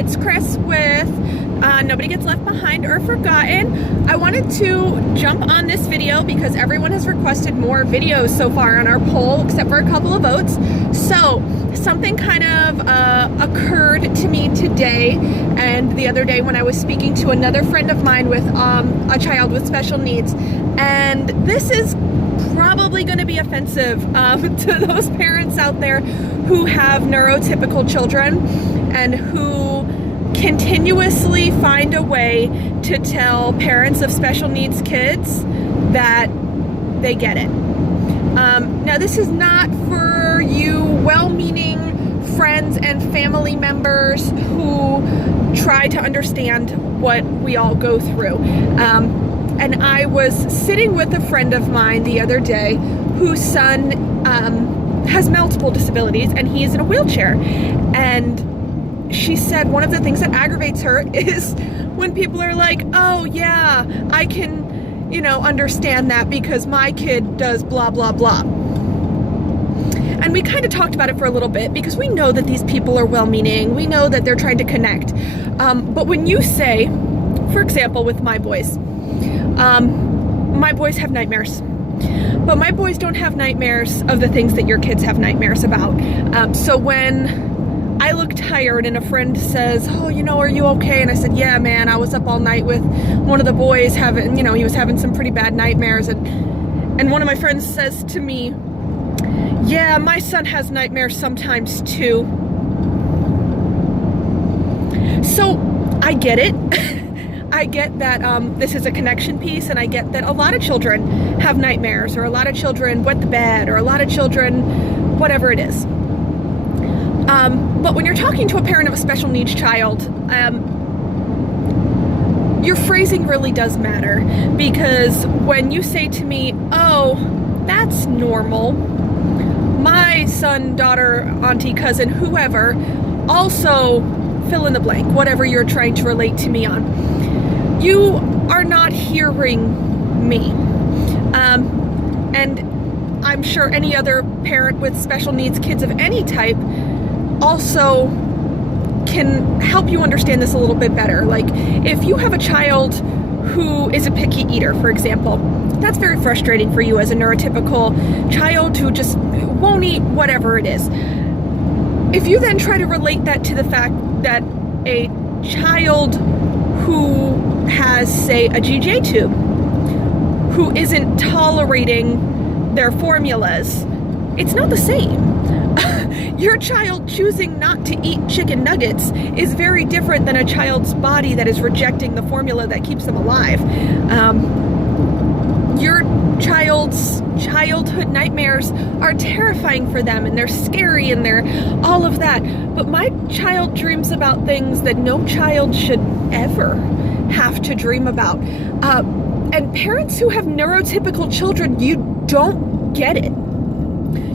it's Chris with Nobody Gets Left Behind or Forgotten. I wanted to jump on this video because everyone has requested more videos so far on our poll, except for a couple of votes. So something kind of occurred to me today and the other day when I was speaking to another friend of mine with a child with special needs. And this is probably going to be offensive to those parents out there who have neurotypical children and who continuously find a way to tell parents of special needs kids that they get it. Now, this is not for you well-meaning friends and family members who try to understand what we all go through. And I was sitting with a friend of mine the other day whose son has multiple disabilities and he is in a wheelchair. And she said one of the things that aggravates her is when people are like, oh yeah, I can, understand that because my kid does blah, blah, blah. And we kind of talked about it for a little bit because we know that these people are well-meaning. We know that they're trying to connect. But when you say, for example, with my boys have nightmares. But my boys don't have nightmares of the things that your kids have nightmares about. So when I look tired and a friend says, oh, are you okay? And I said, yeah, man, I was up all night with one of the boys having, he was having some pretty bad nightmares. And one of my friends says to me, yeah, my son has nightmares sometimes too. So I get it. I get that this is a connection piece, and I get that a lot of children have nightmares, or a lot of children wet the bed, or a lot of children, whatever it is. But when you're talking to a parent of a special needs child, your phrasing really does matter, because when you say to me, oh, that's normal, my son, daughter, auntie, cousin, whoever, also fill in the blank, whatever you're trying to relate to me on, you are not hearing me. And I'm sure any other parent with special needs kids of any type also can help you understand this a little bit better. Like, if you have a child who is a picky eater, for example, that's very frustrating for you as a neurotypical child who just won't eat whatever it is. If you then try to relate that to the fact that a child who has, say, a GJ tube, who isn't tolerating their formulas, it's not the same. Your child choosing not to eat chicken nuggets is very different than a child's body that is rejecting the formula that keeps them alive. Your child's childhood nightmares are terrifying for them, and they're scary, and they're all of that. But my child dreams about things that no child should ever have to dream about. And parents who have neurotypical children, you don't get it.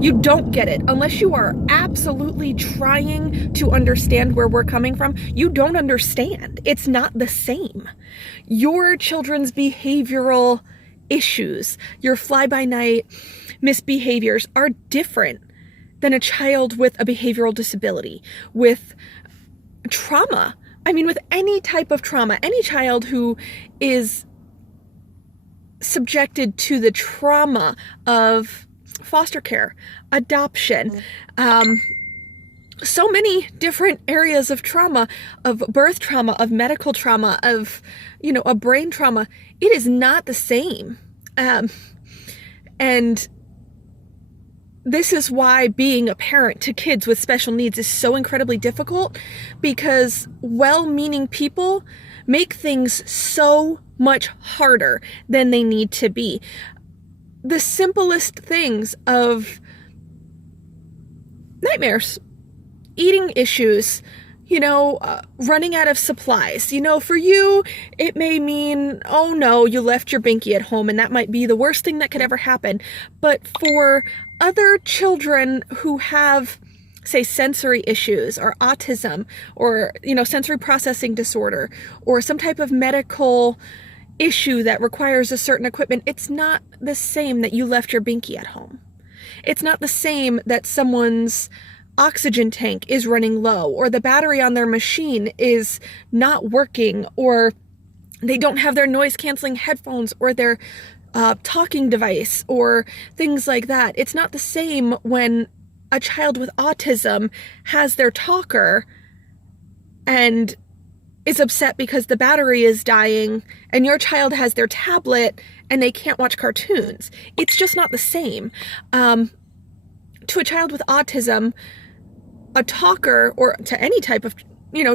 You don't get it unless you are absolutely trying to understand where we're coming from. You don't understand. It's not the same. Your children's behavioral issues, your fly-by-night misbehaviors are different than a child with a behavioral disability, with trauma. I mean, with any type of trauma, any child who is subjected to the trauma of foster care, adoption, so many different areas of trauma, of birth trauma, of medical trauma, of, a brain trauma. It is not the same. And this is why being a parent to kids with special needs is so incredibly difficult, because well-meaning people make things so much harder than they need to be. The simplest things of nightmares, eating issues, running out of supplies. For you, it may mean, oh no, you left your binky at home, and that might be the worst thing that could ever happen. But for other children who have, say, sensory issues or autism or, sensory processing disorder or some type of medical issue that requires a certain equipment, it's not the same that you left your binky at home. It's not the same that someone's oxygen tank is running low, or the battery on their machine is not working, or they don't have their noise canceling headphones or their talking device or things like that. It's not the same when a child with autism has their talker and is upset because the battery is dying, and your child has their tablet and they can't watch cartoons. It's just not the same. To a child with autism, a talker, or to any type of,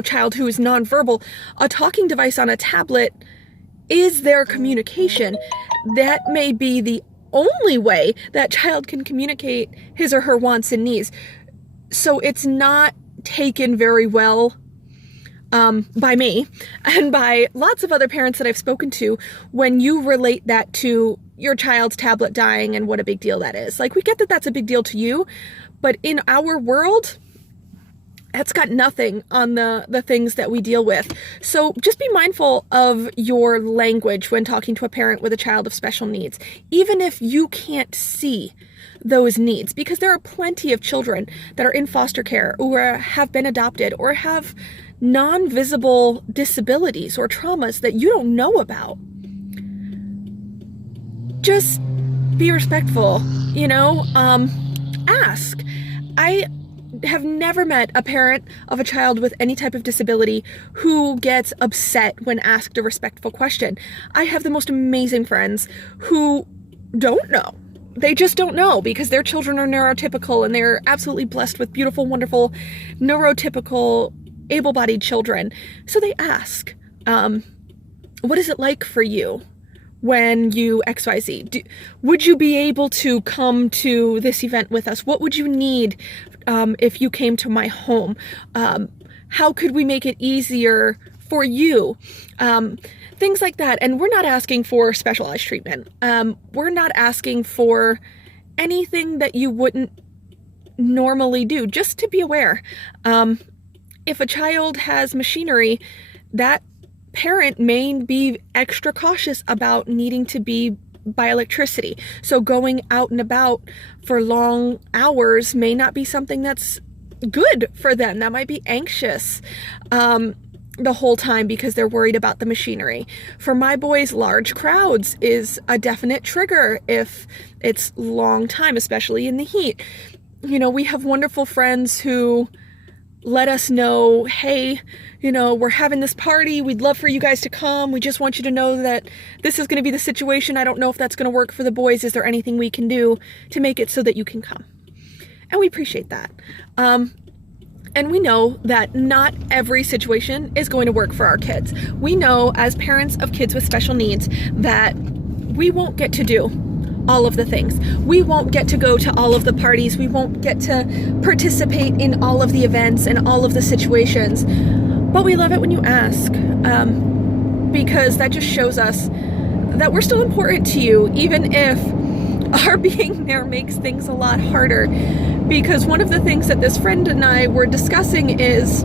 child who is nonverbal, a talking device on a tablet is their communication. That may be the only way that child can communicate his or her wants and needs. So it's not taken very well by me and by lots of other parents that I've spoken to when you relate that to your child's tablet dying and what a big deal that is. Like, we get that that's a big deal to you, but in our world, that's got nothing on the things that we deal with. So just be mindful of your language when talking to a parent with a child of special needs, even if you can't see those needs, because there are plenty of children that are in foster care or have been adopted or have non-visible disabilities or traumas that you don't know about. Just be respectful, ask. I have never met a parent of a child with any type of disability who gets upset when asked a respectful question. I have the most amazing friends who don't know. They just don't know because their children are neurotypical and they're absolutely blessed with beautiful, wonderful, neurotypical, able-bodied children. So they ask, what is it like for you when you XYZ? Would you be able to come to this event with us? What would you need if you came to my home? How could we make it easier for you? Things like that. And we're not asking for specialized treatment. We're not asking for anything that you wouldn't normally do, just to be aware. If a child has machinery, that parent may be extra cautious about needing to be by electricity. So going out and about for long hours may not be something that's good for them. That might be anxious the whole time because they're worried about the machinery. For my boys, large crowds is a definite trigger if it's long time, especially in the heat. We have wonderful friends who let us know, hey, we're having this party. We'd love for you guys to come. We just want you to know that this is going to be the situation. I don't know if that's going to work for the boys. Is there anything we can do to make it so that you can come? And we appreciate that. And we know that not every situation is going to work for our kids. We know as parents of kids with special needs that we won't get to do all of the things. We won't get to go to all of the parties. We won't get to participate in all of the events and all of the situations. But we love it when you ask, because that just shows us that we're still important to you, even if our being there makes things a lot harder. Because one of the things that this friend and I were discussing is,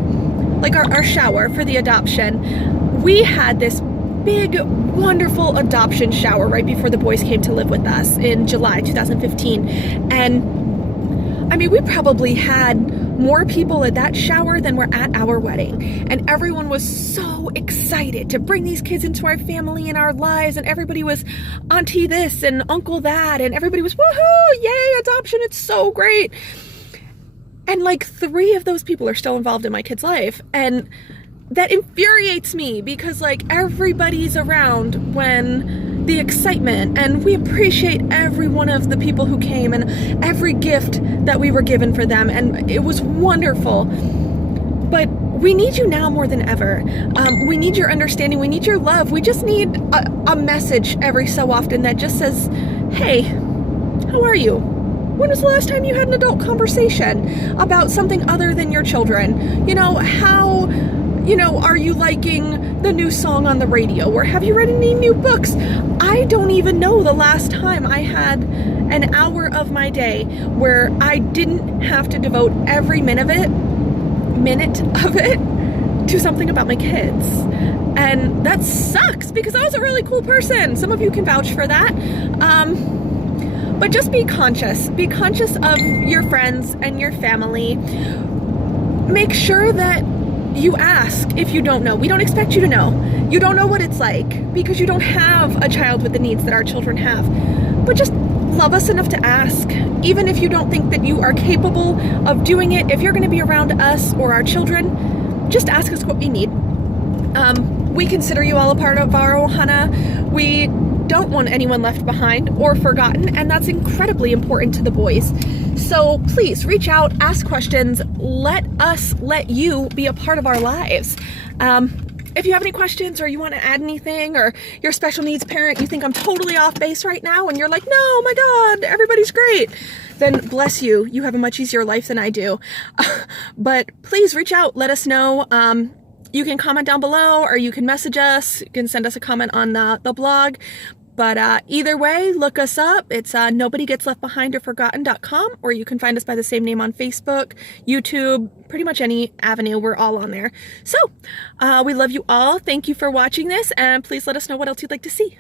like, our shower for the adoption. We had this big, wonderful adoption shower right before the boys came to live with us in July 2015. And I mean, we probably had more people at that shower than were at our wedding. And everyone was so excited to bring these kids into our family and our lives. And everybody was auntie this and uncle that. And everybody was, woohoo, yay, adoption, it's so great. And like 3 of those people are still involved in my kid's life. And that infuriates me because like everybody's around when the excitement, and we appreciate every one of the people who came and every gift that we were given for them, and it was wonderful. But we need you now more than ever. We need your understanding. We need your love. We just need a message every so often that just says, hey, how are you? When was the last time you had an adult conversation about something other than your children? Are you liking the new song on the radio? Or have you read any new books? I don't even know the last time I had an hour of my day where I didn't have to devote every minute of it to something about my kids. And that sucks because I was a really cool person. Some of you can vouch for that. But just be conscious. Be conscious of your friends and your family. Make sure that you ask if you don't know. We don't expect you to know. You don't know what it's like because you don't have a child with the needs that our children have. But just love us enough to ask. Even if you don't think that you are capable of doing it, if you're going to be around us or our children, just ask us what we need. We consider you all a part of our ohana. We don't want anyone left behind or forgotten, and that's incredibly important to the boys. So please reach out, ask questions, let us let you be a part of our lives. If you have any questions or you want to add anything, or you're a special needs parent, you think I'm totally off base right now and you're like, no, my God, everybody's great, then bless you. You have a much easier life than I do. But please reach out, let us know. You can comment down below or you can message us. You can send us a comment on the blog. But either way, look us up. It's nobodygetsleftbehindorforgotten.com, or you can find us by the same name on Facebook, YouTube, pretty much any avenue. We're all on there. So we love you all. Thank you for watching this, and please let us know what else you'd like to see.